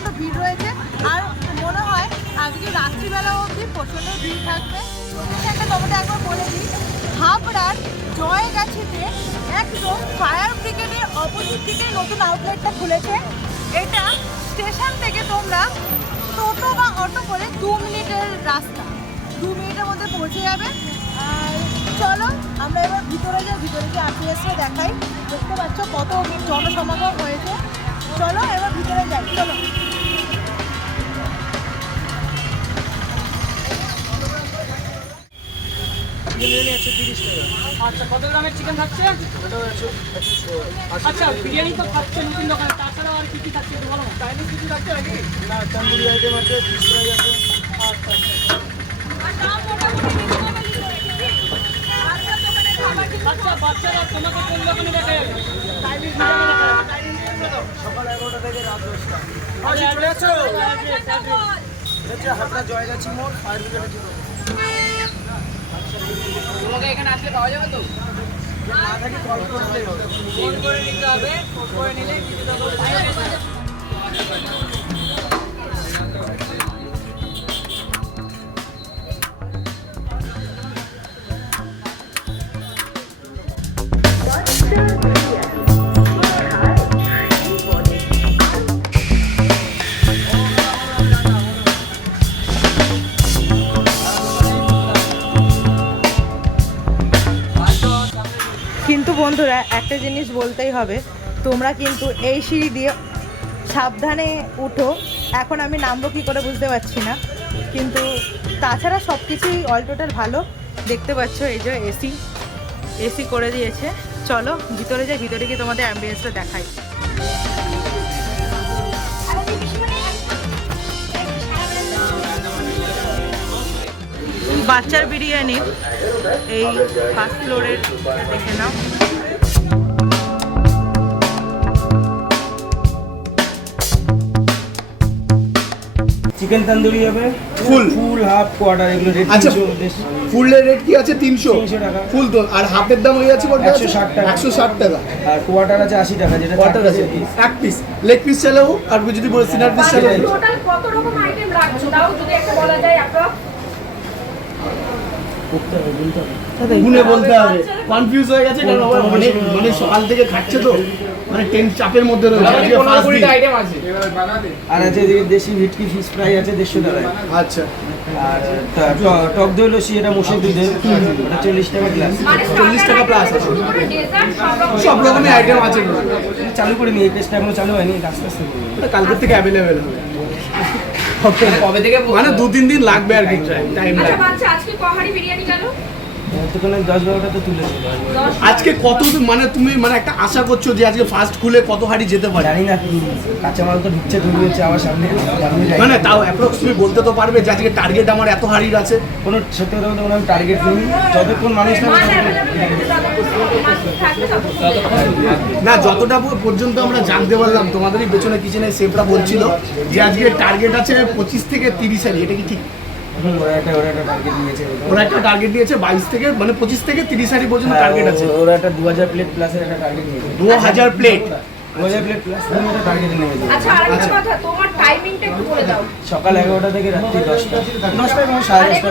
প্রচণ্ড ভিড় রয়েছে। আর মনে হয় আজকে রাত্রিবেলা অবধি প্রচণ্ড ভিড় থাকবে। একটা তোমাদের একবার বলে দিই। হাবড়ার জয়গাছিতে একদম ফায়ার ব্রিগেডের অপোজিট দিকে নতুন আউটলেটটা খুলেছে। এটা স্টেশন থেকে তোমরা টোটো বা অটো করে দু মিনিটের রাস্তা। দু মিনিটের মধ্যে পৌঁছে যাবে। আর চলো, আমরা এবার ভিতরে যাই, ভিতরে গিয়ে আরপিএসে দেখাই। দেখতে পাচ্ছ কত জনসমাগম হয়েছে। চলো, এবার ভিতরে যাই। চলো। বিরিয়ানি একশো তিরিশ টাকা। আচ্ছা কত গ্রামের চিকেন থাকছে আচ্ছা বিরিয়ানি তো থাকছে নতুন দোকানে তাছাড়াও আর কি কি থাকছে একটু বলো? চাইনিজ কিছু রাখছে নাকি? না তন্দুরি আইটেম আছে ফিশ ফ্রাই আছে। আচ্ছা আচ্ছা। আচ্ছা বাচ্চারা তোমাকে কোন দোকানে দেখা? যাবে চাইনিজ সকাল এগারোটা থেকে রাত দশটা। চলে যাচ্ছ হচ্ছে হাবড়া জয়গাছি মোড় ফায়ার ব্রিগেডের জন্য তোমাকে এখানে আসলে পাওয়া যাবে তো? ফোন করে নিতে হবে ফোন করে নিলে কিন্তু বন্ধুরা, একটা জিনিস বলতেই হবে, তোমরা কিন্তু এই সিঁড়ি দিয়ে সাবধানে উঠো। এখন আমি নামবো কী করে বুঝতে পারছি না, কিন্তু তাছাড়া সব কিছুই অল টোটাল ভালো। দেখতে পাচ্ছ এই যে এসি এসি করে দিয়েছে। চলো, ভিতরে যাই, ভিতরে গিয়ে তোমাদের অ্যাম্বিয়েন্সটা দেখাই। বাচ্চার বিরিয়ানি। এই ফার্স্ট ফ্লোরের দেখে নাও। চিকেন তন্দুরি হবে। ফুল ফুল হাফ কোয়ার্টার এগুলো রেট আচ্ছা। ফুলের রেট কি আছে? তিনশো। 300 টাকা। ফুল তো আর হাফের দাম হয়ে যাচ্ছে কত 160 টাকা। একশো ষাট টাকা। আর কোয়ার্টার আছে আশি টাকা যেটা কোয়ার্টার আছে। এক পিস লেগ পিস চালেও আর যদি বলে সিনার পিস চালেও। টোটাল কত রকম আইটেম রাখছো? তাও যদি একটা বলা যায় আপনার গুনে বলতে হবে। কনফিউজ হয়ে গেছে কারণ আমার অনেক মানে সকাল থেকে খাচ্ছে তো। মানে টেন চাপের মধ্যে রয়েছে। আর আছে এদিকে দেশি ভেটকি ফিশ ফ্রাই আছে দেড়শো টাকায়। আচ্ছা। আর টক দই লস্যি এটা মোষের দুধের। ওটা চল্লিশ টাকা গ্লাস মানে 40 টাকা plus আছে। সব রকম সব রকমের আইটেম আছে। চালু করে নি এই পেজটা এখনও চালু হয়নি আস্তে আস্তে ওটা কালকের থেকে অ্যাভেলেবেল হবে। কবে থেকে মানে দু তিন দিন লাগবে আর কি টাইম আচ্ছা লাগবে বাচ্চা আজকে কহারি বিরিয়ানি গেল? আজকে কত মানে তুমি মানে একটা আশা করছ যে আজকে ফার্স্ট খুলে কত হাড়ি যেতে পারে? জানি না কাঁচামাল তো ঢুকছে তৈরি হচ্ছে আমার সামনে। মানে তাও অ্যাপ্রক্স তুমি বলতে তো পারবে যে আজকে টার্গেট আমার এত হাড়ির আছে। কোনো সত্যি কথা বলতে কোনো আমি টার্গেট নিই যতক্ষণ মানুষ না যতটা পর্যন্ত আমরা জানতে পারলাম তোমাদেরই পেছনে কিচেনে সেফরা বলছিল যে আজকে টার্গেট আছে পঁচিশ থেকে তিরিশ হাড়ি এটা কি ঠিক? ওরা একটা ওরা একটা টার্গেট নিয়েছে ওরা একটা টার্গেট দিয়েছে বাইশ থেকে মানে পঁচিশ থেকে তিরিশ হাড়ি পর্যন্ত হ্যাঁ, টার্গেট আছে ওরা একটা দু হাজার প্লেট প্লাসের একটা টার্গেট নিয়েছে দু হাজার প্লেট প্লেট প্লাস তুমি একটা টার্গেট নিয়েছে আচ্ছা আরেকটা কথা তোমার টাইমিংটা একটু বলে দাও সকাল এগারোটা থেকে রাত্রি দশটা দশটা এবং সাড়ে দশটা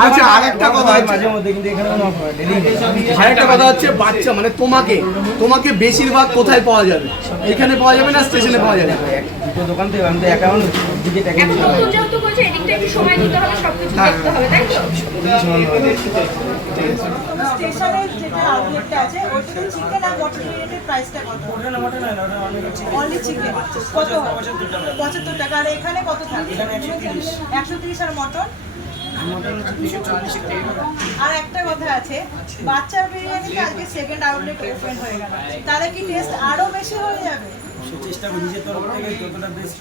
আচ্ছা, আরেকটা কথা মাঝে মধ্যে কিন্তু এখানে আরেকটা কথা হচ্ছে বাচ্চা মানে তোমাকে তোমাকে বেশিরভাগ কোথায় পাওয়া যাবে এখানে পাওয়া যাবে না স্টেশনে পাওয়া যাবে দুটো দোকান থেকে আমি তো অ্যাকাউন্ট দিকে নতুন যেহেতু করছে এদিকটা একটু সময় দিতে হবে সবকিছু দেখতে হবে তাই তো? স্টেশনের যেটা আউটলেটটা আছে ওইটাতে চিকেন আর মটন প্রাইসটা কত? অনলি চিকেন কত? পঁচাত্তর টাকা। আর এখানে কত থাকে একশো তিরিশ। আর মটন আর একটা কথা আছে বাচ্চার বিরিয়ানিতে আজকে সেকেন্ড আউটলেট ওপেন হয়ে গেল। তাহলে কি টেস্ট আরও বেশি হয়ে যাবে? চেষ্টা করি নিজের তরফ থেকে যতটা বেস্ট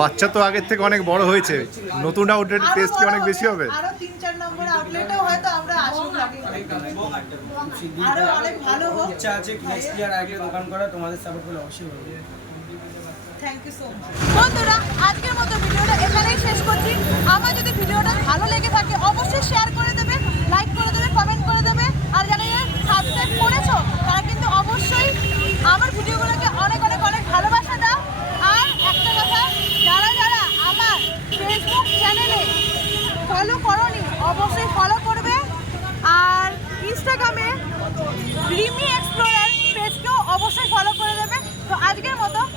বাচ্চা তো আগের থেকে অনেক বড় হয়েছে। নতুন আউটলেট টেস্ট কি অনেক বেশি হবে। আরও তিন চার নম্বর আউটলেটেও হয়তো আমরা আসুক লাগে আরও অনেক ভালো হোক। ইচ্ছা আছে নেক্সট ইয়ার আগে দোকান করা তোমাদের সাপোর্ট করলে অবশ্যই হবে। থ্যাংক ইউ সো মাচ বন্ধুরা আজকের মতো ভিডিওটা এখানেই শেষ করছি। আমার যদি ভিডিওটা ভালো লেগে থাকে অবশ্যই শেয়ার করে দেবে লাইক করে দেবে কমেন্ট করে দেবে আর যারা সাবস্ক্রাইব করেছ তারা কিন্তু অবশ্যই আমার ভিডিওগুলোকে অনেক অনেক অনেক ভালোবাসা দাও আর একটা কথা যারা যারা আমার ফেসবুক চ্যানেলে ফলো করনি অবশ্যই ফলো করবে আর ইনস্টাগ্রামে রিমি এক্সপ্লোরার পেজকেও অবশ্যই ফলো করে দেবে তো আজকের মতো টাটা